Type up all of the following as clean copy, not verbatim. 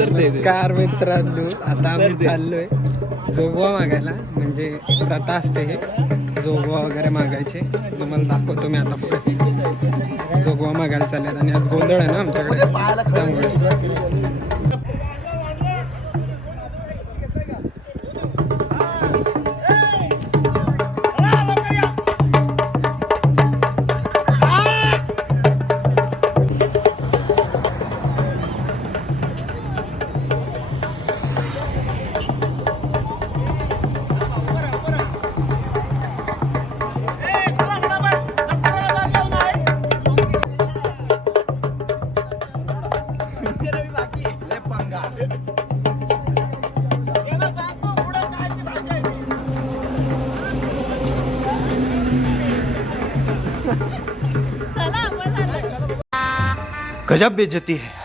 नमस्कार मित्रांनो, आता आम्ही चाललोय जोगवा मागायला. म्हणजे प्रथा असते हे जोगवा वगैरे मागायचे. तुम्हाला दाखवतो मी आता पुढे. जोगवा मागायला चाललेत आणि आज गोंधळ आहे ना आमच्याकडे, त्यामुळे गजब बेइज्जती है.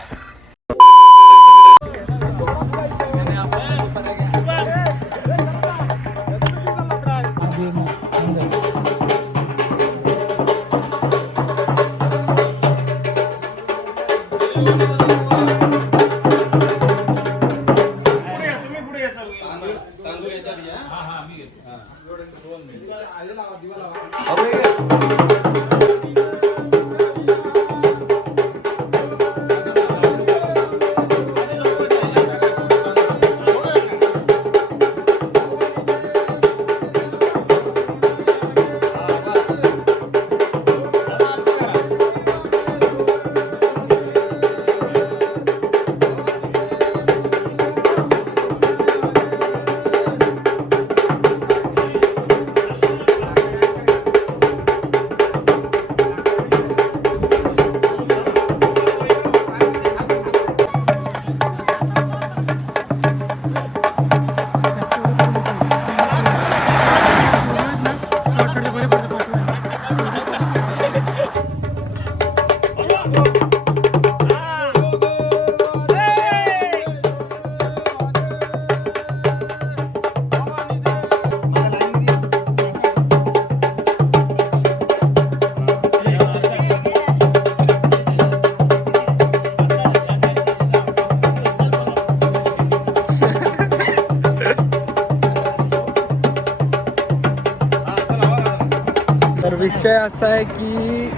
विषय असा आहे की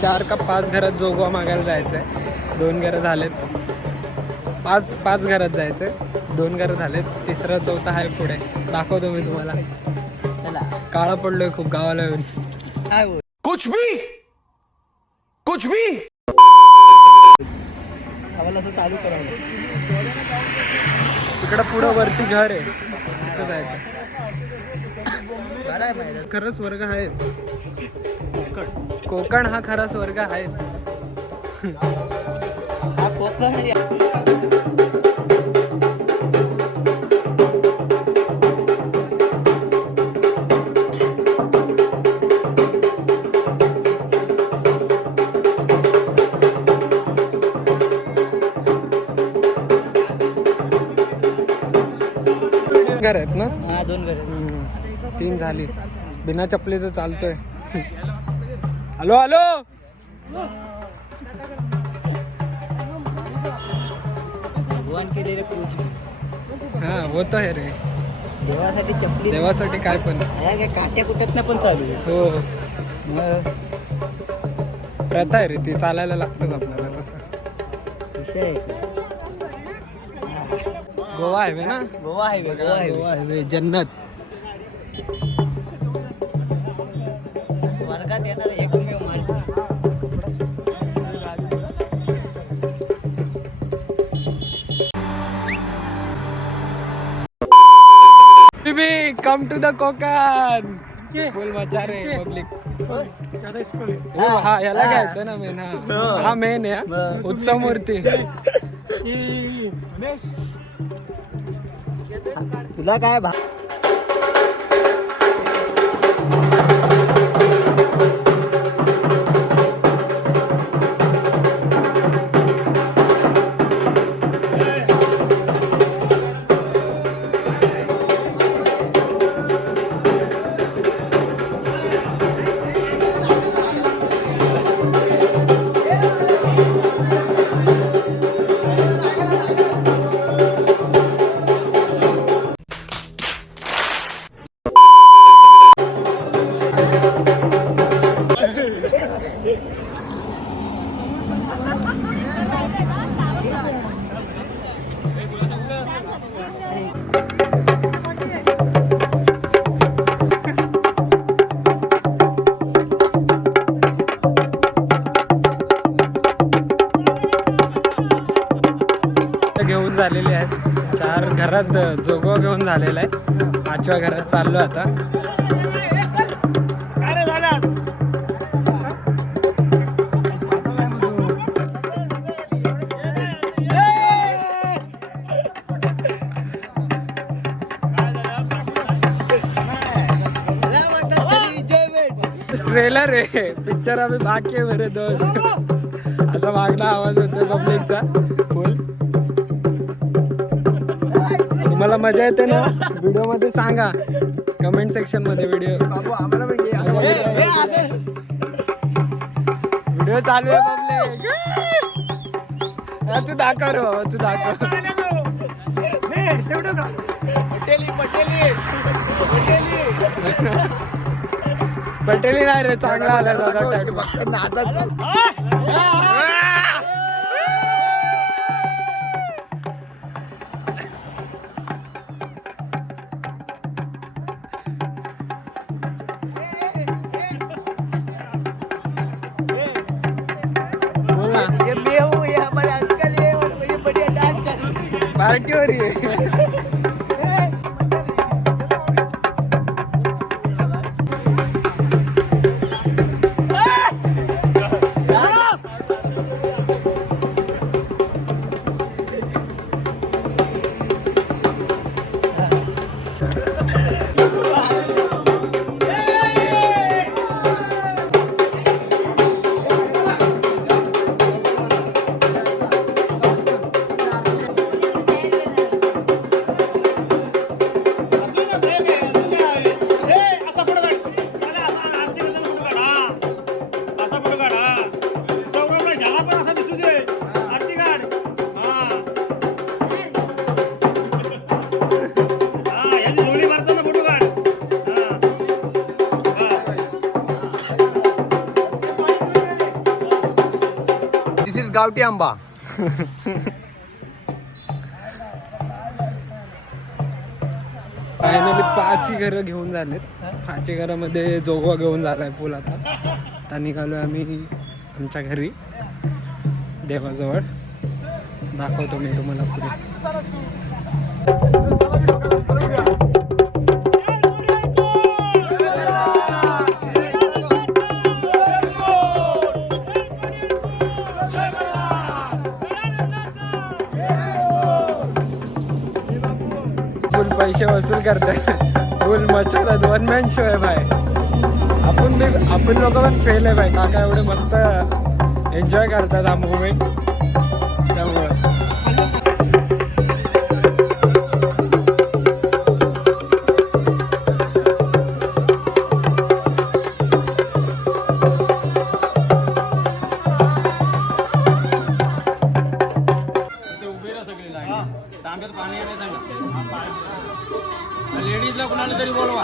4 का 5 घरात जोगवा मागायला जायचं आहे. 2 घरं झालेत. 5 घरात जायचं आहे. 2 घरं झालेत. 3रं 4थं आहे पुढे. दाखवतो मी तुम्हाला. चला, काळा पडलोय खूप गावाला येऊन. कुछ भी चालू करा. तिकडं पुढं वरती घर आहे, तिथं जायचं. खरं स्वर्ग आहेच. कोकण हा खरा स्वर्ग आहेच. हा कोकण घर आहेत ना. हा, 2 घर. 3 झाली. बिना चपलीचं चालतोय. Hello hello. भगवान केलेलं कुछ भी. हा, होत आहे रे. देवासाठी चपली, देवासाठी काय पण. काय काट्या कुटत ना पण चालू आहे. हो, प्रथा आहे रे ती, चालायला लागतंच आपल्याला. तसं विषय गोवा हायवे ना. गोवा हायवे जन्नत. मार्गात येणार एकमेव मार्ग. Come to the Konkan full मचा रे पब्लिक. हा याला घ्यायचं ना मेन. हा मेन आहे उत्सव मूर्ती. तुला काय घेऊन झालेले आहेत. 4 घरात जोगवा घेऊन झालेला आहे. 5व्या घरात चाललो आता. ट्रेलर आहे पिक्चर अभी बाकी आहे मेरे दोस्त. असा मागणा आवाज होतोय पब्लिकचा फुल. तुम्हाला मजा येते ना व्हिडिओ मध्ये सांगा कमेंट सेक्शन मध्ये. व्हिडिओ चालू आहे पब्लिक. तू दाखव रे बाबा तू दाखव. पटेली नाही रे चांगला आला पार्टी हो रही है. गावठी आंबा. फायनली 5 घरं घेऊन झालेत. 5 घरामध्ये जोगवा घेऊन झालाय फुल. आता निघालोय आम्ही आमच्या घरी देवाजवळ. दाखवतो मी तुम्हाला पुढे. फुल पैसे वसूल करताय. फुल मच्छर 1 मॅन शो आहे भाई. आपण लोक पण फेल आहे भाई. काका एवढे मस्त एन्जॉय करतात हा मुवमेंट. त्यामुळे लेडीजला कुणाला तरी बोलवा.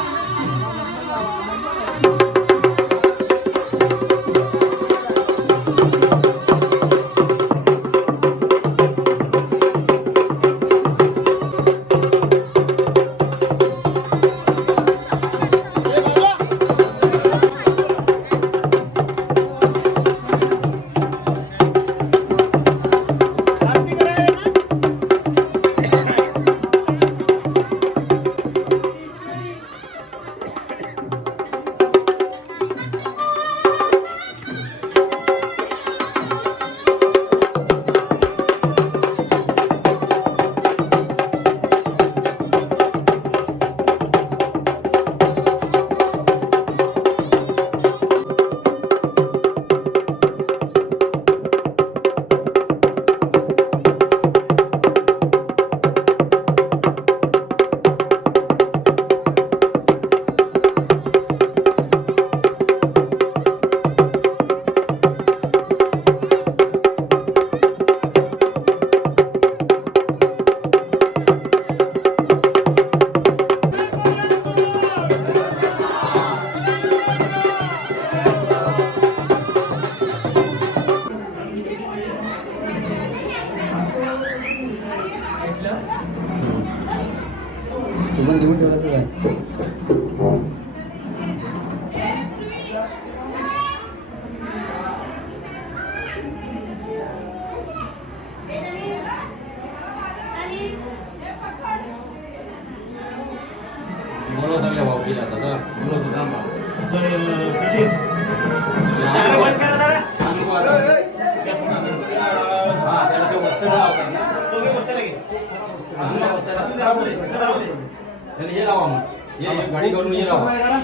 गाडी करून ये लावा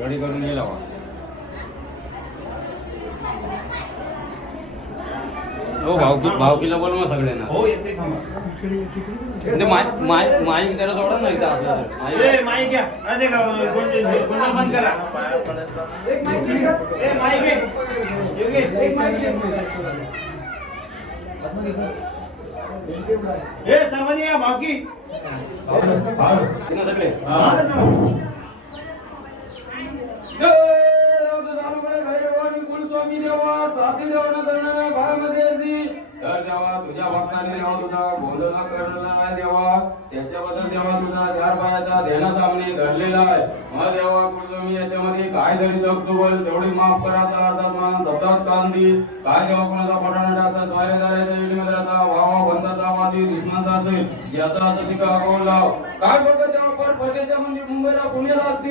गाडी करून ये लावा हो भावकीला बोलवा सगळ्यांना हो येते थांबा म्हणजे माईक त्याला सोडा ना इथं आपल्याला ए माईक घ्या अरे गोंधळ बंद करा ए माईक घे योगेश एक माईक घे ए सर्वांनी या भावकी सगळे कुलस्वामी देवा साथी देवाना करणारा भावमध्ये तर देवा तुझ्या भक्तांनी देवा तुझा गोंधळ करणारा देवा त्याच्याबद्दल देवा तुझा 4 पायाचा ध्यानाचा आम्ही धरलेला आहे मग देवा कुलस्वामी याच्यामध्ये काय जरी चुकचुकल तेवढी माफ करायचा अर्थात मान शब्दात कांदी काय देवा कोणाचा पटाणाचा स्वारेदाराचा इडमेदाराचा वावा बंदाचा माती दुश्मनाचा असेल याचा असं टिका अकोल लाव काय बघत देवा पर परदेशामध्ये मुंबईला पुण्याला असते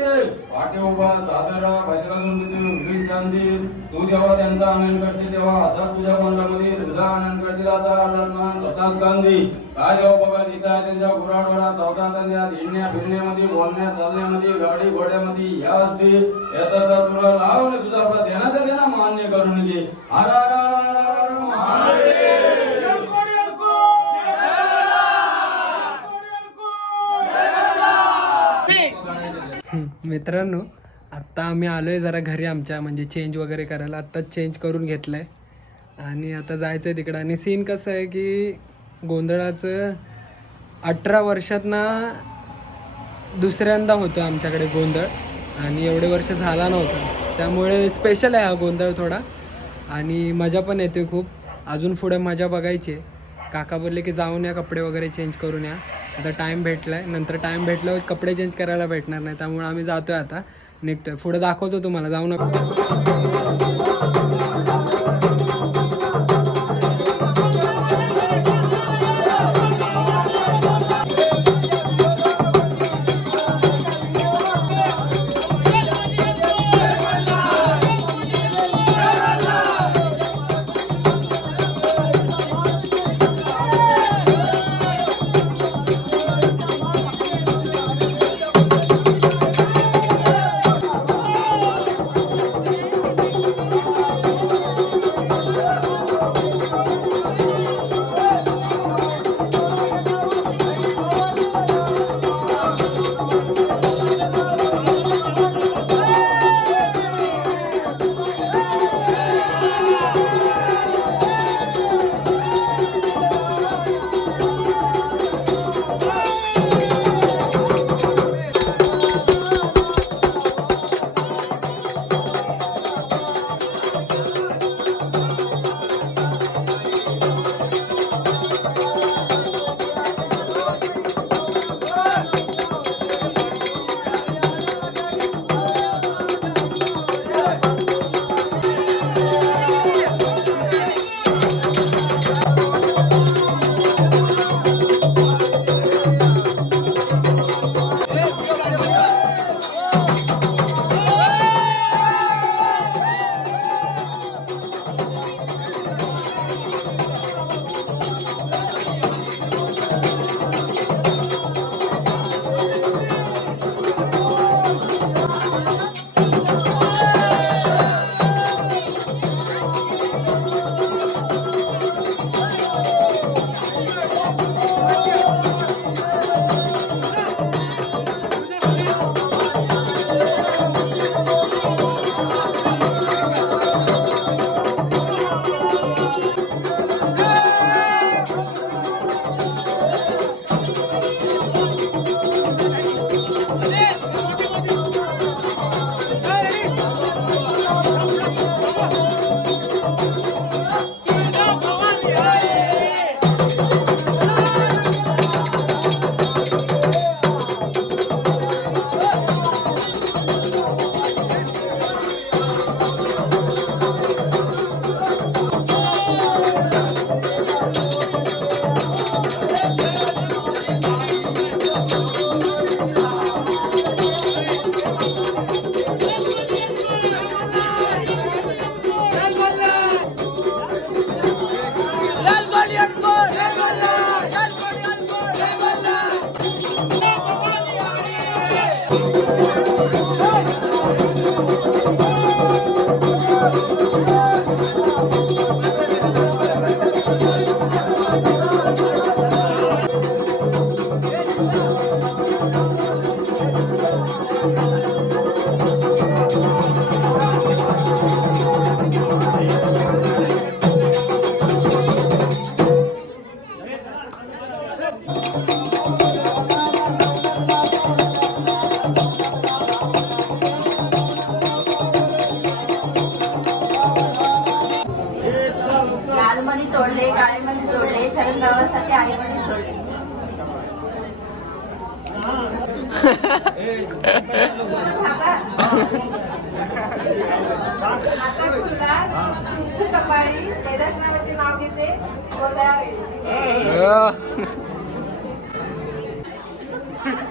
वाटे उभा सादरा पैशातून तुझी चांदी तू देवा त्यांचा आनंद करशील देवा असा तुझ्या मंडळामध्ये तुझा आनंद करतील असा मान स्वतःच गांधी काय देवा बघा तिथं आहे त्यांच्या गुराढोरा चौकात हिंडण्या फिरण्यामध्ये बोलण्या चालण्यामध्ये गाडी घोड्यामध्ये या असते याचा तर तुला लाव आणि तुझा आपला ध्यानाचा देना मान्य करून घे हर हर हर हर हर महादेव मित्रांनो आत्ता आम्ही आलो आहे जरा घरी आमच्या म्हणजे चेंज वगैरे करायला आत्ताच चेंज करून घेतलं आहे आणि आता जायचं आहे तिकडं आणि सीन कसं आहे की गोंधळाचं 18 वर्षात ना दुसऱ्यांदा होतं आमच्याकडे गोंधळ आणि एवढे वर्ष झाला नव्हता त्यामुळे स्पेशल आहे हा गोंधळ थोडा आणि मजा पण येते खूप अजून पुढे मजा बघायची आहे काका बोलले की जाऊन या कपडे वगैरे चेंज करून या आता टाईम भेटला आहे नंतर टाईम भेटल्यावर कपडे चेंज करायला भेटणार नाही त्यामुळे आम्ही जातो आहे आता निघतोय पुढे दाखवतो तुम्हाला जाऊ नका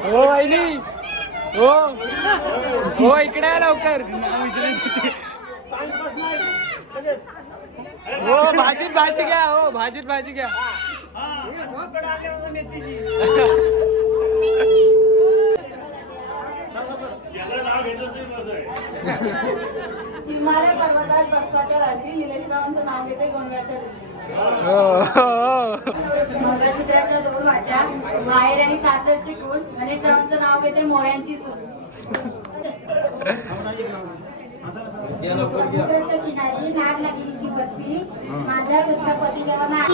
हो वहिनी हो हो इकडे आहे लवकर हो भाजीत भाजी घ्या हो भाजीत भाजी घ्या हिमालय पर्वतात बर्फाच्या राशी निलेशरावांचं नाव घेते गोंडवाच्या मंगळसूत्राच्या 2 वाट्या माहेर आणि सासरची कुल गणेशरावांचं नाव घेते मोऱ्यांची सून समुद्राच्या किनारी नागनागिरीची वस्ती माझ्यापेक्षा पतिदेवांना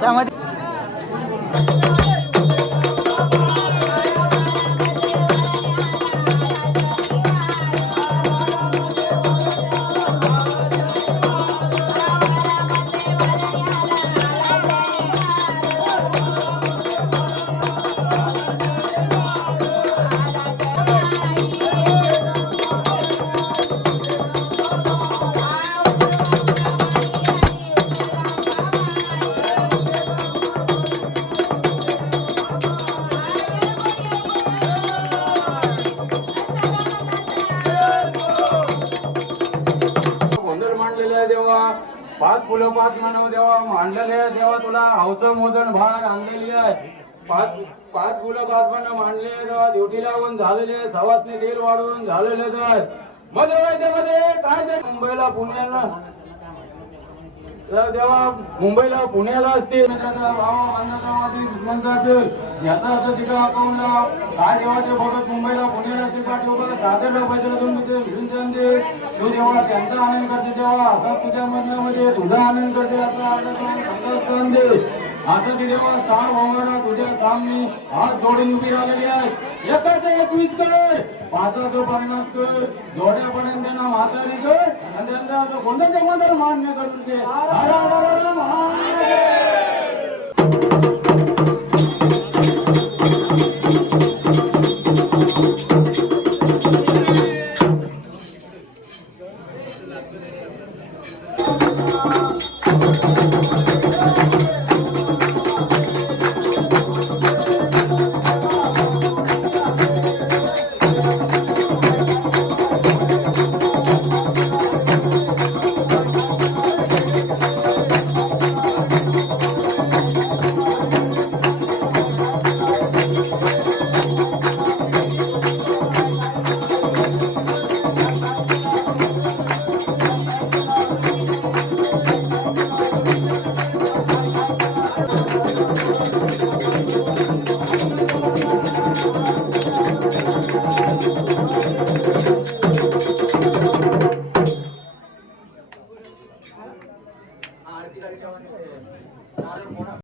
त्यामध्ये देवा 5 फुलं 5 मानव देवा मांडलेले आहे देवा तुला हौचं मोदन भार आणलेली आहे 5 फुलं 5 मानव मांडलेले देवा ड्युटी लागून झालेले सवासने तेल वाढून झालेले तर मध्ये मध्ये काय ते मुंबईला पुण्याला तर देवा मुंबईला पुण्याला असते याचा असं तिथं अकाउंटला काय देवाचे बघत मुंबईला पुण्याला तिथं ठेवलं दादरला पैसे दोन भिडून दे तू जेव्हा त्यांचा आनंद करते तेव्हा आता तुझ्या मनामध्ये तुझा आनंद करते याचा दे आता ती देवा 6 भावांना तुझ्या सामने हात जोडून उभी राहिलेली आहे एकाच 21 कर 5चं 50 कर जोड्यापर्यंत ना म्हातारी कर आणि त्यांचा कोणत्या जमादार मान्य करून दे हर हर हर महादेव.